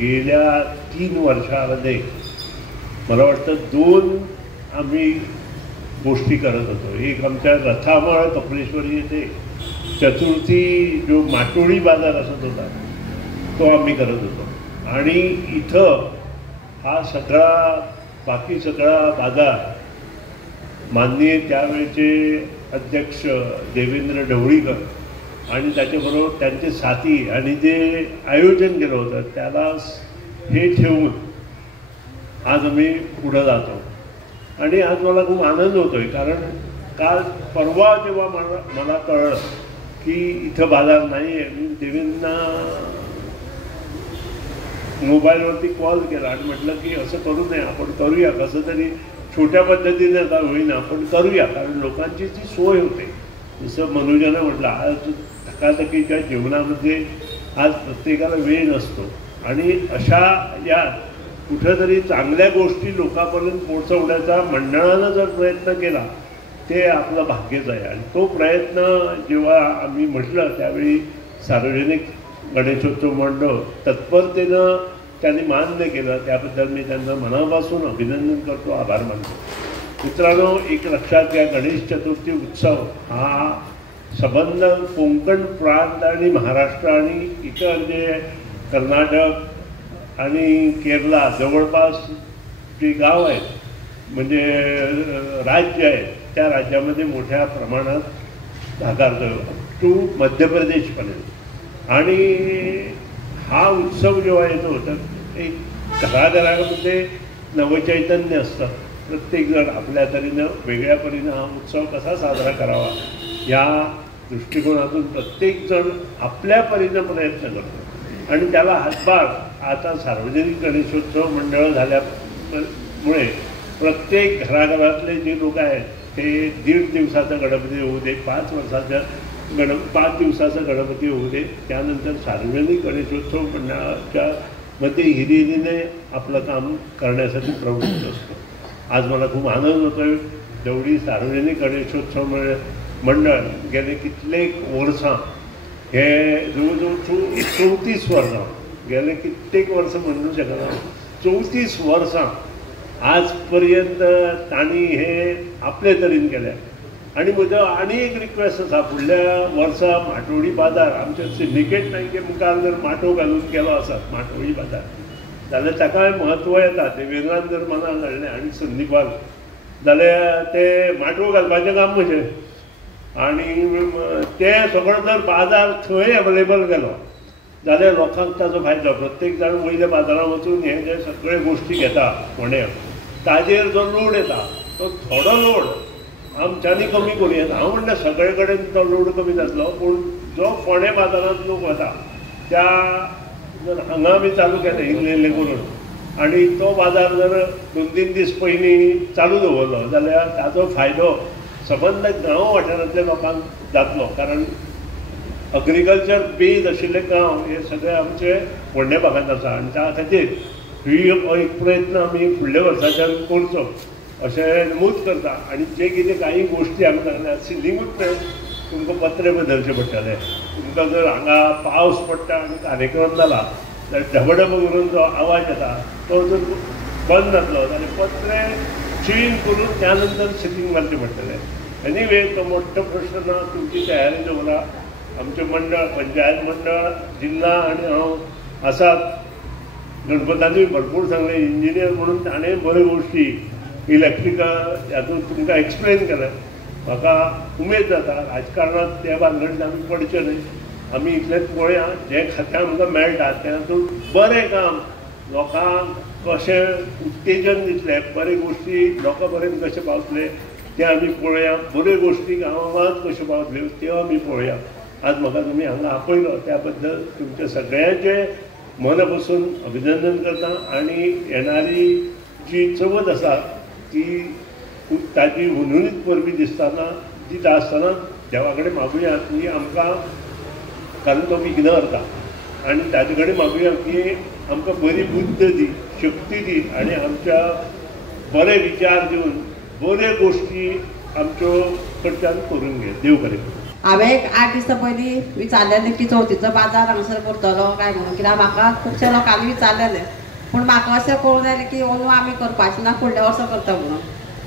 गेल्या 3 वर्षामध्ये मला वाटतं 2 आम्ही गोष्टी करत होतो. एक आमच्या रथामळ कपलेश्वरी येथे चतुर्थी जो माटोळी बाजार असत होता तो आम्ही करत होतो आणि इथं हा सगळा बाकी सगळा बाजार माननीय त्यावेळेचे अध्यक्ष देवेंद्र ढवळीकर आणि त्याच्याबरोबर त्यांचे साथी आणि जे आयोजन केलं होतं त्याला हे ठेवून आज आम्ही पुढं जातो. आणि आज मला खूप आनंद होतोय कारण काल परवा जेव्हा मला कळलं की इथं बाजार नाही आहे, मी देवेंद्रना मोबाईलवरती कॉल केला आणि म्हटलं की असं करू नये, आपण करूया, कसं तरी छोट्या पद्धतीने आता होईना आपण करूया, कारण लोकांची जी सोय होते. जसं मनोजानं म्हटलं आज धकाधकीच्या जीवनामध्ये आज प्रत्येकाला वेळ नसतो आणि अशा या कुठंतरी चांगल्या गोष्टी लोकांपर्यंत पोहोचवण्याचा मंडळानं जर प्रयत्न केला ते आपलं भाग्यच आहे. आणि तो प्रयत्न जेव्हा आम्ही म्हटलं त्यावेळी सार्वजनिक गणेशोत्सव मंडळ तत्परतेनं त्यांनी मान्य केलं, त्याबद्दल मी त्यांना मनापासून अभिनंदन करतो, आभार मानतो. मित्रांनो, एक लक्षात घ्या, गणेश चतुर्थी उत्सव हा संबंध कोकण प्रांत आणि महाराष्ट्र आणि इतर जे कर्नाटक आणि केरला जवळपास जे गाव आहेत म्हणजे राज्य आहेत त्या राज्यामध्ये मोठ्या प्रमाणात साकारतो टू मध्य प्रदेशपर्यंत. आणि हा उत्सव जेव्हा येतो तर एक घराघरामध्ये नवचैतन्य असतं. प्रत्येकजण आपल्या तऱ्हेनं वेगळ्या परीनं हा उत्सव कसा साजरा करावा या दृष्टिकोनातून प्रत्येकजण आपल्या परीनं प्रयत्न करतो आणि त्याला हातभार आता सार्वजनिक गणेशोत्सव मंडळ झाल्यामुळे प्रत्येक घराघरातले जे लोक आहेत ते 1.5 दिवसाचा गणपती होऊ दे, 5 दिवसाचा गणपती होऊ दे, त्यानंतर सार्वजनिक गणेशोत्सव मंडळाच्या मध्ये हिरिरीने आपलं काम करण्यासाठी प्रवृत्त असतो. आज मला खूप आनंद होतोय. जेवढी सार्वजनिक गणेशोत्सव मंडळ गेले कित्येक वर्सां हे जवळजवळ 34 वर्सां गेले कित्येक वर्स म्हणू शकना 34 वर्सां आजपर्यंत तांणी हे आपले तरेन केल्या. आणि म्हजो आनी एक रिक्वेस्ट आसा, फुडल्या वर्सा माटोळी बाजार आमच्या सिंडिकेट बँके मुखार जर माटो घालून केलो आसत माटोळी बाजार जाल्यार ताका म्हत्व येता. देवेंद्रान जर मनाक घातलें आनी संदीपान जाल्यार ते माटो घालपाचें काम म्हजें आनी ते सगळो जर बाजार थंय अवेलेबल केलो जाल्यार लोकांक ताजो फायदो. प्रत्येक जाण वयल्या बाजारांत वचून हे जे सगळे गोश्टी घेता फोंड्या ताजेर जो लोड येता तो थोडो लोड आमच्यांनी कमी करूं. हांव म्हणटा सगळे कडेन तो लोड कमी जातलो, पूण जो फोंड्या बाजारांत लोक वता त्या जर हांगा आमी चालू केलें इल्लें करून आनी तो बाजार जर 2-3 दीस पयलीं चालू दवरलो जाल्यार ताजो फायदो सबंद गांव वाठारांतल्या लोकांक जातलो. कारण अग्रिकल्चर बेज आशिल्ले गांव हे सगळे आमचे फोंड्या भागांत आसा आनी त्या खातीर ही एक प्रयत्न आमी फुडल्या वर्साच्यान करचो अशें नमूद करता. आनी जे कितें काही गोश्टी आमी सांगल्यात सिलिंगूच न्हय, तुमकां पत्रे बदलचे पडटले. तुमकां जर हांगा पावस पडटा आनी कार्यक्रम जाला जाल्यार ढबढब करून जो आवाज येता तो जर बंद जातलो जाल्यार पत्रे चेंज करून त्या नंतर सिलिंग मारचें पडटलें. एनीवे तो मोठो प्रश्न ना, तुमची तयारी दवरा. आमचें मंडळ पंचायत मंडळ जिल्हा आनी हांव आसात. गणपतांनी भरपूर सांगलें इंजिनियर म्हणून ताणें बऱ्यो गोश्टी इलेक्ट्रिकल हातूंत तुमकां एक्सप्लेन केलें. म्हाका उमेद जाता राजकारणांत त्या भानगडींत आमी पडचे न्हय. आमी इतलेंच पळोवया जें खातें आमकां मेळटा त्या हातूंत बरें काम लोकांक कशें उत्तेजन दितलें, बरे गोश्टी लोकां पर्यंत कशें पावतले तें आमी पळोवया. बऱ्यो गोश्टी गांवांत कश्यो पावतल्यो त्यो आमी पळोवया. आज म्हाका तुमी हांगा आपयलो त्या बद्दल तुमचे सगळ्यांचे मन बसून अभिनंदन करता. आनी येणारी जी चवथ आसा ती ताजी हुनहुनीत परबीं दिता आसतना देवा कडेन मागुया की आमकां, कारण तो विघ्नहर्ता, आनी ताजे कडेन मागुया की आमकां बरी बुद्ध दी, शक्ती दी आनी आमच्या बरे विचार दिवन बऱ्यो गोश्टी आमच्यो कडच्यान करून घे. देव करें. हांवें एक 8 दीस पयलीं विचारलेलें की चवथीचो बाजार हांगासर करतलो काय म्हणून, कित्याक म्हाका खुबशे लोकांनी विचारलेलें, पूण म्हाका अशें कळून येलें की अंदू आमी करपाचें ना, फुडल्या वर्सा करता म्हणून.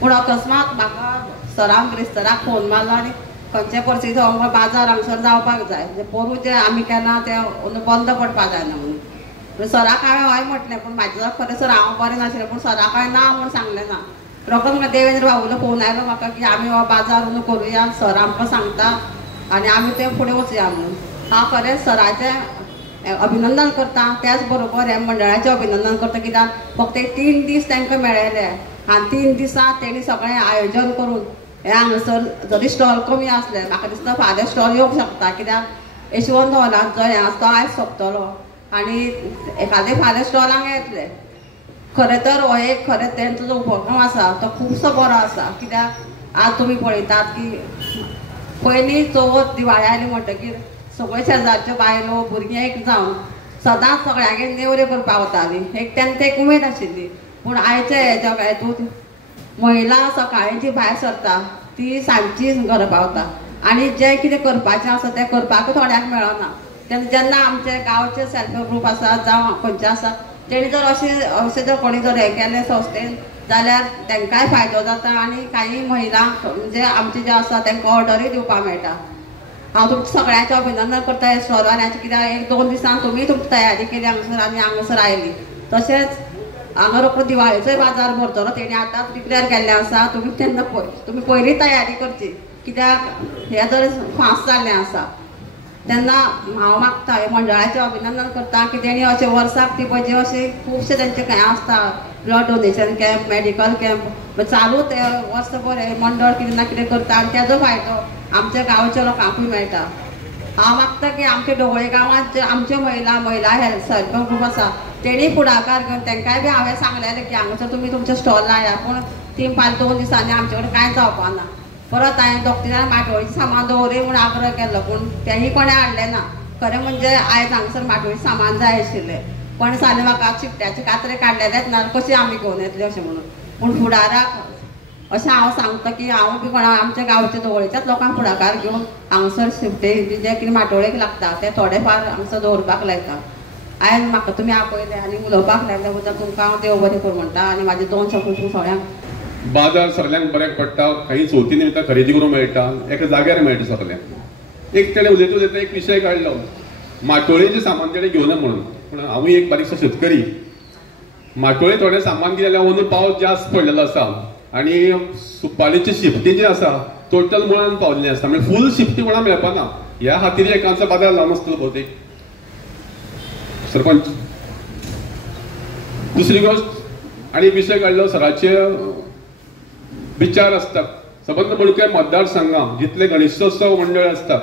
पूण अकस्मात म्हाका सरान क्रिस्तराक फोन मारलो आनी खंयचे परिस्थितींत हो बाजार हांगासर जावपाक जाय, म्हणजे पोरूं जे आमी केलां तें अंदू बंद पडपाक जायना म्हणून. सराक हांवें हय म्हटलें, पूण म्हाजें खरें सर हांव बरें नाशिल्लें, पूण सराक हांवें ना म्हूण सांगलें ना. रोखडो देवेंद्र बाबूलो फोन आयलो म्हाका की आमी हो बाजार अंदू करुया, सर आमकां सांगता आनी आमी तें फुडें वचुया म्हणून. हांव खरें सराचें अभिनंदन करता, त्याच बरोबर हे मंडळाचें अभिनंदन करता, कित्याक फक्त 3 दीस तांकां मेळ्ळेले आनी 3 दिसां तेणी सगळें आयोजन करून हे हांगासर जरी स्टॉल कमी आसले, म्हाका दिसता फाल्यां स्टॉल येवंक शकता, कित्याक यशवंत हॉलांत जो हें आसा तो आयज सोंपतलो आनी एखादे फाल्यां स्टॉलांक येतले. खरें तर हो एक खरें तेंचो जो उपक्रम आसा तो खुबसो बरो आसा, कित्याक आज तुमी पळयतात की पयलीं चवथ दिवाळी आयली म्हणटकीर सगळ्यो शेजारच्यो बायलो भुरगीं एक जावन सदांच सगळ्यांगेर नेवऱ्यो करपाक वतालीं, एक तेन्ना एक उमेद आशिल्ली. पूण आयच्या हेच्या हेतूंत महिला सकाळीं जी भायर सरता ती सांजची घरा पावता आनी जें कितें करपाचें आसा तें करपाक थोड्यांक मेळना. तेन्ना जेन्ना आमचे गांवचे सेल्फ हेल्प ग्रूप आसा जावं खंयचे आसा, तेणी जर अशें जर कोणी जर हें केलें संस्थेन जाल्यार तांकांय फायदो जाता आनी काही महिलांक म्हणजे आमचे जे आसा तांकां ऑर्डरी दिवपाक मेळटा. हांव तुमचें सगळ्यांचें अभिनंदन करता हे स्टॉलवाल्यांचें, कित्याक 1-2 दिसान तुमी तुमची तयारी केली हांगासर आनी हांगासर आयली. तशेंच हांगा रोखडो दिवाळेचोय बाजार भरतलो, तेणी आतांच डिक्लेअर केल्लें आसा. तुमी पयलीं तयारी करची, कित्याक हें जर फास्ट जाल्लें आसा. तेन्ना हांव मागता हे मंडळाचें अभिनंदन करता की तेणी अशें वर्साक ती पळय अशें खुबशे तेंचे हें आसता, blood donation camp, medical camp चालू ते वर्सभर हे मंडळ कितें ना कितें करता आनी तेजो फायदो आमच्या गांवच्या लोकांकूय मेळटा. हांव मागता की आमच्या ढोवळे गांवांत आमच्यो महिला हेल्थ सेल्फ हेल्प ग्रूप आसा तेणी फुडाकार घेवन तांकांय बी हांवें सांगलेलें की हांगासर तुमी तुमचें स्टॉल लाया, पूण 3-5-2 दिसांनी आमचे कडेन कांय जावपाक ना. परत हांवें दोतोरान माटोळीचें सामान दवरी म्हूण आग्रह केल्लो, पूण तेंय कोणें हाडलें ना. खरें म्हणजे आयज हांगासर माटोळीचें सामान जाय आशिल्लें, कोणें सांगलें म्हाका चिकट्याचे कात्रे काडलेलेच ना, कशें आमी घेवन येतले अशें म्हणून. पूण फुडाराक अशें हांव सांगता की हांव बी कोणा आमच्या गांवच्या जवळच्याच लोकांक फुडाकार घेवन हांगासर शिफ्टे जें कितें माटोळेक लागता तें थोडें फार हांगासर दवरपाक लायता. आयज म्हाका तुमी आपयलें आनी उलोवपाक लायल्या बद्दल तुमकां हांव देव बरें करूं म्हणटा आनी म्हाजे 2 शब्द सगळ्यांक. बाजार सगळ्यांक बऱ्याक पडटा, काही चवथी निमित्त खरेदी करूंक मेळटा, एका जाग्यार मेळटा सगळ्यांक. एक तेणें उलयता एक विशय काडलो, माटोळेचें सामान तेणें घेवना म्हणून. पूण हांवूय एक बारीकसो शेतकरी, माटोळे थोडें सामान कितें जाल्यार अंदू पावस जास्त पडलेलो आसा आनी सुपारीचे शिफ्टी जे आसा टोटल मुळान पावल्लें आसता, म्हणजे फूल शिफ्टी कोणाक मेळपाना. ह्या खातीर एकाचो बाजार लावन आसतलो भोवतेक. सरपंच दुसरी गोष्ट आनी विशय काडलो सराचे विचार आसता. सबंद मुळके मतदारसंघांत जितले गणेशोत्सव मंडळ आसता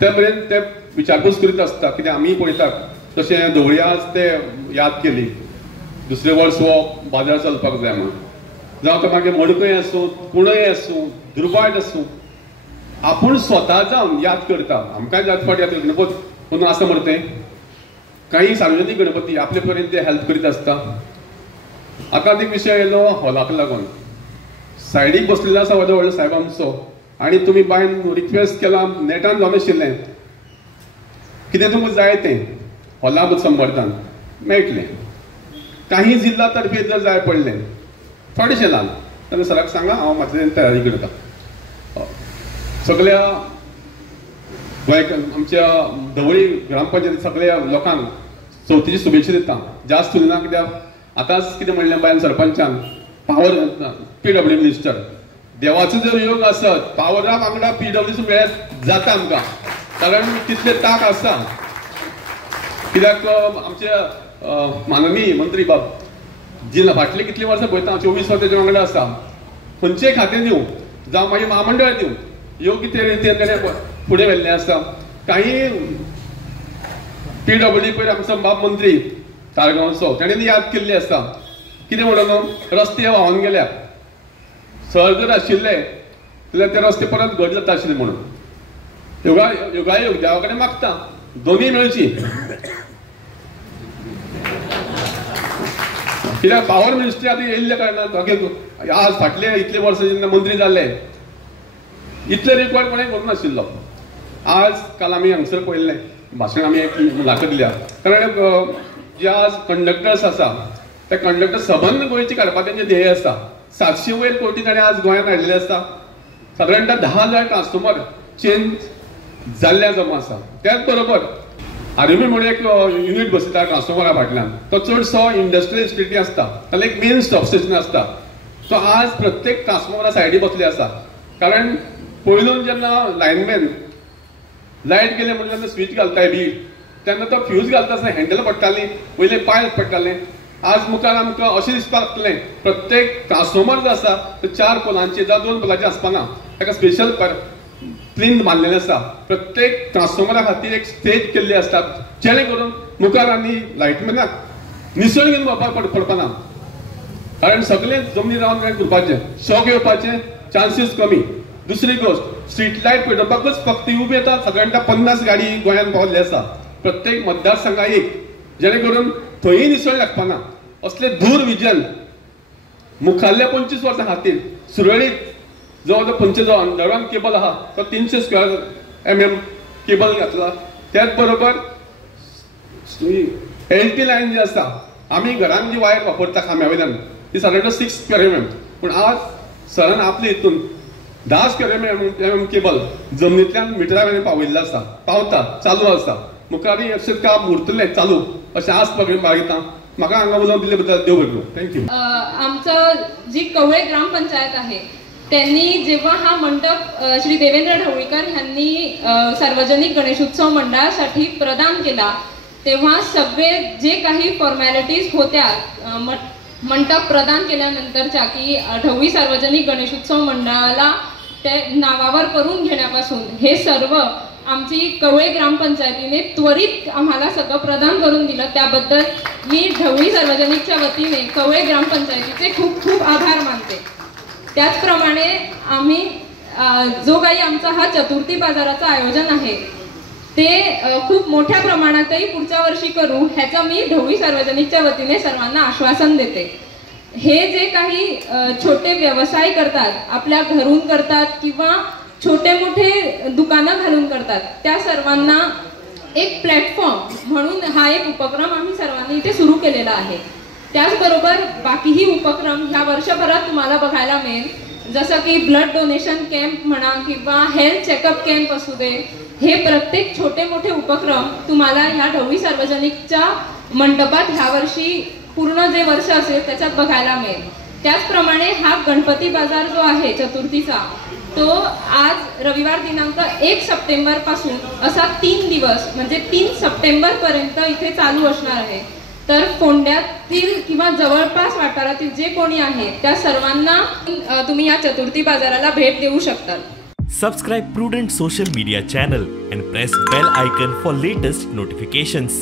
ते मेरेन ते विचारपूस करीत आसता, कित्याक आमी पळयतात तशें धवळ्या ते याद केली दुसरे वर्स हो बाजार चलपाक जाय म्हणून. जावं तो मागीर मडकय आसूं, कुणय आसूं, दुर्भाट आसूं, आपूण स्वता जावन याद करता. आमकांय जात फावटी आतां गणपती म्हणून आसा म्हणून तें काही सार्वजनीक गणपती आपले पर्यंत ते हेल्प करीत आसता. आतां एक विशय येयलो हॉलाक लागून. सायडीक बसलेलो आसा व्हडलो व्हडलो साहेब आमचो आनी तुमी बायन रिक्वेस्ट केला नेटान जावन आशिल्लें कितें तुमकां जाय तें हॉला संबर्धान मेळटलें. काही जिल्ला तर्फे जर जाय पडलें थोडेशें ल्हान जाल्यार सराक सांगा, हांव मातशें तयारी करता. सगळ्या गोंयकार आमच्या धवळी ग्रामपंचायती सगळ्या लोकांक चवथीची शुभेच्छा दिता. जास्त उलयना, कित्याक आतांच कितें म्हणलें बायन सरपंचान पावर PWD मिनिस्टर देवाचो जर योग आसत पावरा वांगडा PWD मेळत जाता आमकां, कारण तितले ताक आसा. कित्याक आमचे माननीय मंत्री बाब जी फाटले कितली वर्सां पळयता 24 वर्सां तेजे वांगडा आसा. खंयचेय खातें दिवं जावं मागीर महामंडळ दिवं योग्य ते रितीन तेणें फुडें व्हेल्लें आसा. काही PWD पयर आमचो बाब मंत्री ताळगांवचो तेणें याद केल्ली आसा. कितें म्हणून रस्ते व्हांवून गेल्या, सर जर आशिल्ले जाल्यार ते रस्ते परत घट जाता आशिल्ले म्हणून. योगायोग देवा कडेन मागता दोनूय मेळची. कित्याक पावर मिनिस्ट्री आतां येयल्ल्या कारणान आज फाटले इतले वर्सां जेन्ना मंत्री जाल्ले इतले रिकॉर्ड कोणें करूं नाशिल्लो. आज काल आमी हांगसर पळयल्लें भाशण आमी एक मुलाखत दिल्या, कारण जे आज कंडक्टर्स आसा ते कंडक्टर सबंद गोंयची काडपाचें तेंचें ध्येय आसा. 700 वयर कोटी ताणें आज गोंयांत हाडलेले आसा. सादारणता 10,000 ट्रान्सफॉर्मर चेंज जाल्ल्या जमा आसा. त्याच बरोबर आरएमए म्हणून एक युनिट बसयता ट्रान्सफॉर्मरा फाटल्यान, तो चडसो इंडस्ट्रियल इस्टेटी आसता, ताका एक मेन स्टॉप स्टेशन आसता. तो आज प्रत्येक ट्रान्सफॉर्मरा सायडी बसले आसा. कारण पयलून जेन्ना लायनमॅन लायट गेले म्हणून जेन्ना स्विच घालताय बी तेन्ना तो फ्यूज घालता आसतना हँडल पडटाली, पयले पायल्स पडटाले. आज मुखार आमकां अशें दिसपाक लागतलें प्रत्येक ट्रान्सफॉर्मर जो आसा तो 4 पोलांचे जावं 2 पोलांचे आसपाना, ताका स्पेशल प्लिंथ बांदलेले आसा. प्रत्येक ट्रान्सफॉर्मरा खातीर एक स्टेज केल्ली आसता, जेणे करून मुखार आनी लायटमॅनाक निसळ घेवन भोंवपाक पडपाना. कारण सगळे जमनी रावन काय करपाचें, शॉक येवपाचे चान्सीस कमी. दुसरी गोष्ट, स्ट्रीट लायट पेटोवपाकूच फक्त उबे येता सादारणता 50 गाडी गोंयांत पावल्ले आसा, प्रत्येक मतदारसंघाक एक, जेणे करून थंयय निसळ लागपाना. असले दूर विजन मुखाल्ल्या 25 वर्सां खातीर सुरळीत जो 25 अंडरग्राउंड केबल आहा तो 300 स्क्वेअर mm केबल घातला. त्याच बरोबर LT लायन जी आसा, आमी घरांत जी वायर वापरता खांब्या वयल्यान ती सादारणता 6 स्क्वेअर mm, पूण आज सरान आपल्या हितून 10 स्क्वेअर mm केबल जमनींतल्यान मिटरा वयल्यान पावयल्लो आसा, पावता, चालू आसा. मुखारय अशें काम उरतलें चालू अशें आस्त बाळगिता. म्हाका हांगा उलोवंक दिले बद्दल देव बरें करूं. थँक्यू. आमचं जी कवळे ग्रामपंचायत आहे त्यांनी जेव्हा हा मंडप श्री देवेंद्र ढवळीकर यांनी सार्वजनिक गणेशोत्सव मंडळासाठी प्रदान केला, तेव्हा सगळे जे काही फॉर्मॅलिटीज होत्या मंडप प्रदान केल्यानंतरच्या की ढवळी सार्वजनिक गणेशोत्सव मंडळाला ते नावावर करून घेण्यापासून हे सर्व आमची कवळे ग्रामपंचायतीने त्वरित आम्हाला सगळं प्रदान करून दिलं. त्याबद्दल मी ढवळी सार्वजनिकच्या वतीने कवळे ग्रामपंचायतीचे खूप खूप आभार मानते. त्याचप्रमाणे आम्ही जो काही आमचा हा चतुर्थी बाजाराचं आयोजन आहे ते खूप मोठ्या प्रमाणातही पुढच्या वर्षी करू, ह्याचं मी ढवळी सार्वजनिकच्या वतीने सर्वांना आश्वासन देते. हे जे काही छोटे व्यवसाय करतात, आपल्या घरून करतात किंवा छोटे मोठे दुकानं घालून करतात, त्या सर्वांना एक प्लॅटफॉर्म म्हणून हा एक उपक्रम आम्ही सर्वांनी इथे सुरू केलेला आहे. त्याचबरोबर बाकीही उपक्रम ह्या वर्षभरात तुम्हाला बघायला मिळेल, जसं की ब्लड डोनेशन कॅम्प म्हणा किंवा हेल्थ चेकअप कॅम्प असू दे. हे प्रत्येक छोटे मोठे उपक्रम तुम्हाला ह्या ढवळी सार्वजनिकच्या मंडपात ह्या वर्षी पूर्ण जे वर्ष असेल त्याच्यात बघायला मिळेल. त्याचप्रमाणे हा गणपती बाजार जो आहे चतुर्थीचा, तो आज रविवार दिनांक 1 सप्टेंबर पासून असा 3 दिवस म्हणजे 3 सप्टेंबर पर्यंत इथे चालू असणार आहे. तर फोंड्यातील किंवा जवळपास वाठारातील जे कोणी आहे त्या सर्वांना तुम्ही या चतुर्थी बाजाराला भेट देऊ शकता. Subscribe Prudent social media channel and press bell icon for latest notifications.